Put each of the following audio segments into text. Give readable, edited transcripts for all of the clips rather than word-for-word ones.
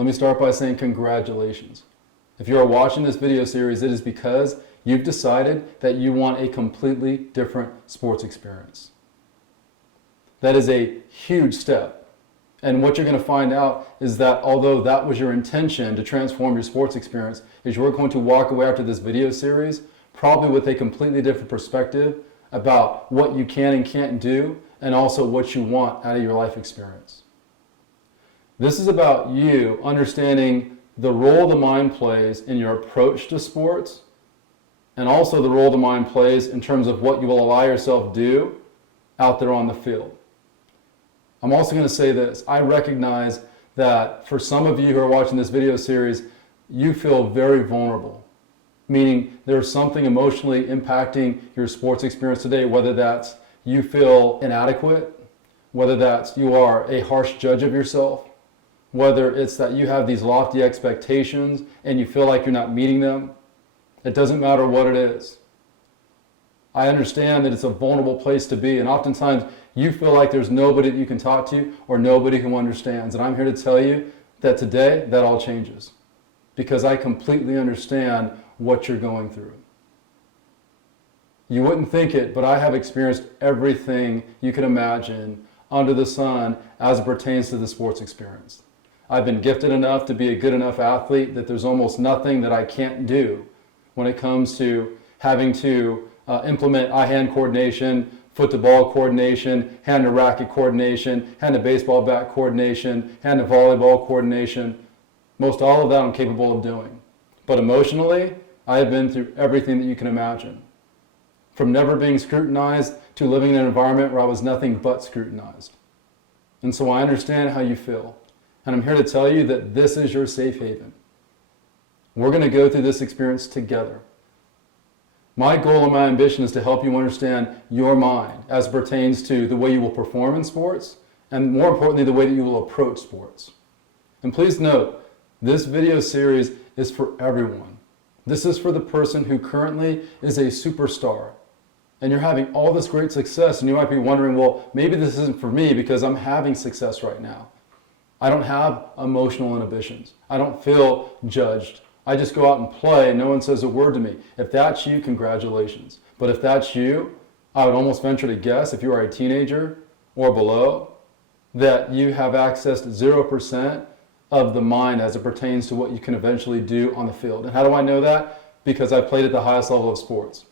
let me start by saying congratulations. If you are watching this video series, it is because you've decided that you want a completely different sports experience. That is a huge step. And what you're going to find out is that although that was your intention to transform your sports experience, is you're going to walk away after this video series probably with a completely different perspective about what you can and can't do, and also what you want out of your life experience. This is about you understanding the role the mind plays in your approach to sports, and also the role the mind plays in terms of what you will allow yourself to do out there on the field. I'm also going to say this. I recognize that for some of you who are watching this video series, you feel very vulnerable, meaning there's something emotionally impacting your sports experience today, whether that's you feel inadequate, whether that's you are a harsh judge of yourself, whether it's that you have these lofty expectations and you feel like you're not meeting them. It doesn't matter what it is. I understand that it's a vulnerable place to be, and oftentimes you feel like there's nobody that you can talk to or nobody who understands. And I'm here to tell you that today that all changes, because I completely understand what you're going through. You wouldn't think it, but I have experienced everything you can imagine under the sun as it pertains to the sports experience. I've been gifted enough to be a good enough athlete that there's almost nothing that I can't do when it comes to having to implement eye-hand coordination, foot-to-ball coordination, hand-to-racket coordination, hand-to-baseball bat coordination, hand-to-volleyball coordination. Most all of that I'm capable of doing. But emotionally, I have been through everything that you can imagine. From never being scrutinized to living in an environment where I was nothing but scrutinized. And so I understand how you feel. And I'm here to tell you that this is your safe haven. We're going to go through this experience together. My goal and my ambition is to help you understand your mind as it pertains to the way you will perform in sports, and more importantly, the way that you will approach sports. And please note, this video series is for everyone. This is for the person who currently is a superstar, and you're having all this great success, and you might be wondering, well, maybe this isn't for me because I'm having success right now. I don't have emotional inhibitions. I don't feel judged. I just go out and play and no one says a word to me. If that's you, congratulations. But if that's you, I would almost venture to guess, if you are a teenager or below, that you have accessed 0% of the mind as it pertains to what you can eventually do on the field. And how do I know that? Because I played at the highest level of sports.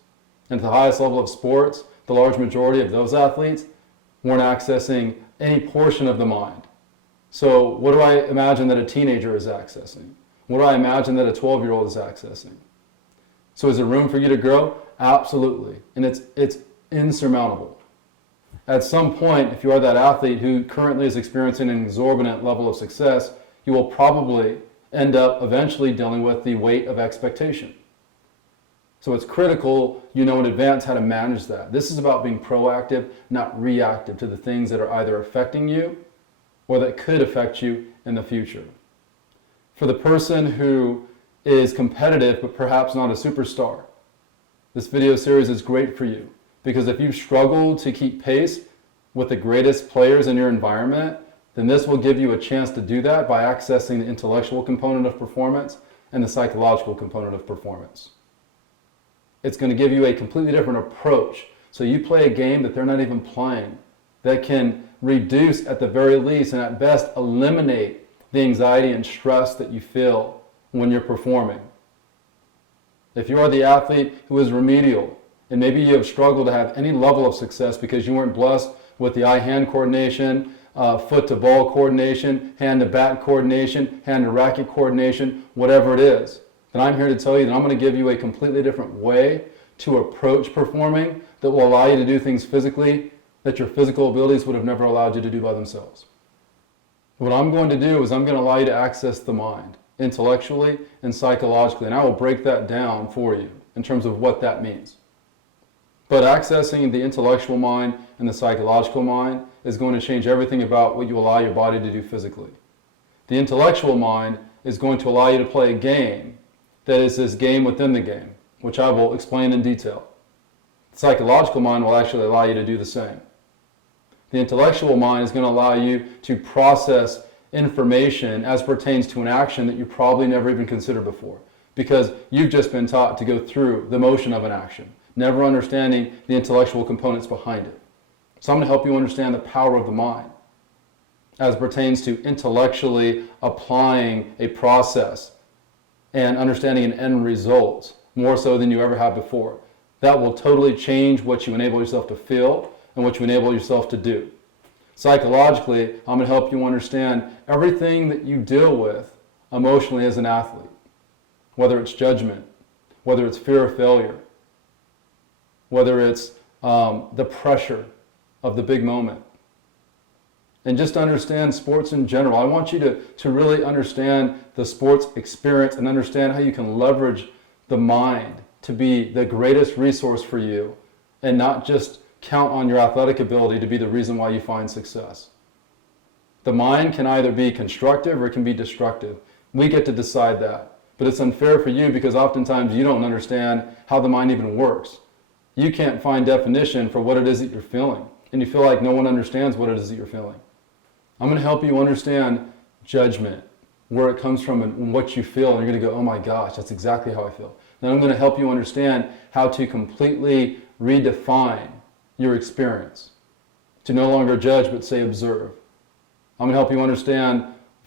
And at the highest level of sports, the large majority of those athletes weren't accessing any portion of the mind. So what do I imagine that a teenager is accessing? What do I imagine that a 12-year-old is accessing? So is there room for you to grow? Absolutely. And it's insurmountable. At some point, if you are that athlete who currently is experiencing an exorbitant level of success, you will probably end up eventually dealing with the weight of expectation. So it's critical you know in advance how to manage that. This is about being proactive, not reactive to the things that are either affecting you or that could affect you in the future. For the person who is competitive but perhaps not a superstar, this video series is great for you, because if you struggle to keep pace with the greatest players in your environment, then this will give you a chance to do that by accessing the intellectual component of performance and the psychological component of performance. It's going to give you a completely different approach. So you play a game that they're not even playing, that can reduce at the very least and at best eliminate the anxiety and stress that you feel when you're performing. If you are the athlete who is remedial, and maybe you have struggled to have any level of success because you weren't blessed with the eye-hand coordination, foot-to-ball coordination, hand-to-bat coordination, hand-to-racket coordination, whatever it is, then I'm here to tell you that I'm going to give you a completely different way to approach performing that will allow you to do things physically that your physical abilities would have never allowed you to do by themselves. What I'm going to do is I'm going to allow you to access the mind intellectually and psychologically, and I will break that down for you in terms of what that means. But accessing the intellectual mind and the psychological mind is going to change everything about what you allow your body to do physically. The intellectual mind is going to allow you to play a game that is this game within the game, which I will explain in detail. The psychological mind will actually allow you to do the same. The intellectual mind is going to allow you to process information as pertains to an action that you probably never even considered before, because you've just been taught to go through the motion of an action, never understanding the intellectual components behind it. So I'm going to help you understand the power of the mind as pertains to intellectually applying a process and understanding an end result more so than you ever have before. That will totally change what you enable yourself to feel and what you enable yourself to do. Psychologically, I'm going to help you understand everything that you deal with emotionally as an athlete, whether it's judgment, whether it's fear of failure, whether it's the pressure of the big moment. And just understand sports in general. I want you to really understand the sports experience and understand how you can leverage the mind to be the greatest resource for you and not just count on your athletic ability to be the reason why you find success. The mind can either be constructive or it can be destructive. We get to decide that. But it's unfair for you because oftentimes you don't understand how the mind even works. You can't find definition for what it is that you're feeling, and you feel like no one understands what it is that you're feeling. I'm going to help you understand judgment, where it comes from and what you feel, and you're going to go, oh my gosh, that's exactly how I feel. Then I'm going to help you understand how to completely redefine your experience, to no longer judge but say observe. I'm going to help you understand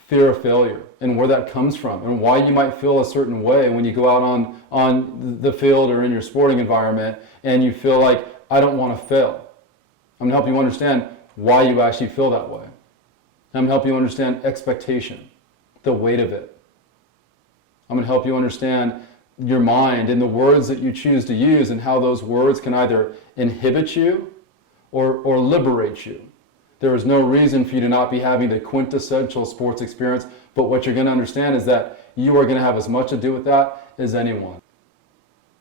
fear of failure and where that comes from and why you might feel a certain way when you go out on the field or in your sporting environment and you feel like, I don't want to fail. I'm going to help you understand why you actually feel that way. I'm going to help you understand expectation, the weight of it. I'm going to help you understand your mind and the words that you choose to use and how those words can either inhibit you or liberate you. There is no reason for you to not be having the quintessential sports experience, but what you're going to understand is that you are going to have as much to do with that as anyone.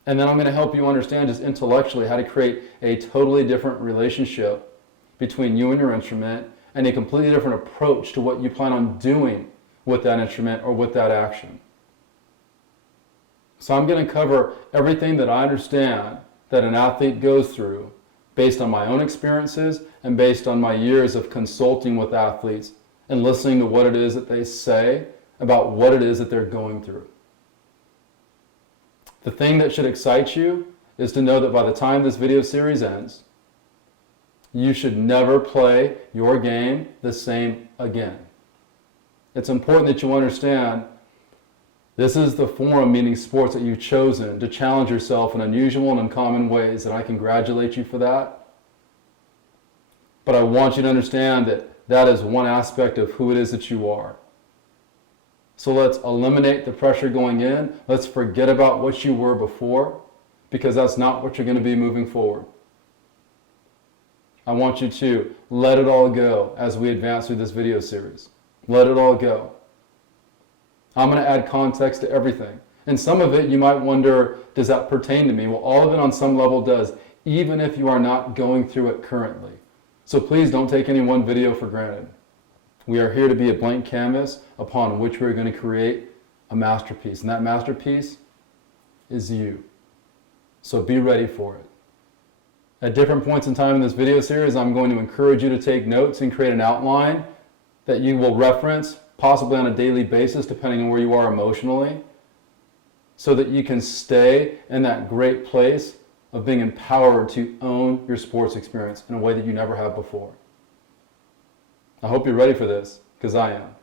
And then I'm going to help you understand just intellectually how to create a totally different relationship between you and your instrument and a completely different approach to what you plan on doing with that instrument or with that action. So I'm going to cover everything that I understand that an athlete goes through based on my own experiences and based on my years of consulting with athletes and listening to what it is that they say about what it is that they're going through. The thing that should excite you is to know that by the time this video series ends, you should never play your game the same again. It's important that you understand this is the forum, meaning sports, that you've chosen to challenge yourself in unusual and uncommon ways, and I congratulate you for that. But I want you to understand that that is one aspect of who it is that you are. So let's eliminate the pressure going in. Let's forget about what you were before, because that's not what you're going to be moving forward. I want you to let it all go as we advance through this video series. Let it all go. I'm going to add context to everything. And some of it you might wonder, does that pertain to me? Well, all of it on some level does, even if you are not going through it currently. So please don't take any one video for granted. We are here to be a blank canvas upon which we're going to create a masterpiece. And that masterpiece is you. So be ready for it. At different points in time in this video series, I'm going to encourage you to take notes and create an outline that you will reference possibly on a daily basis, depending on where you are emotionally, so that you can stay in that great place of being empowered to own your sports experience in a way that you never have before. I hope you're ready for this, because I am.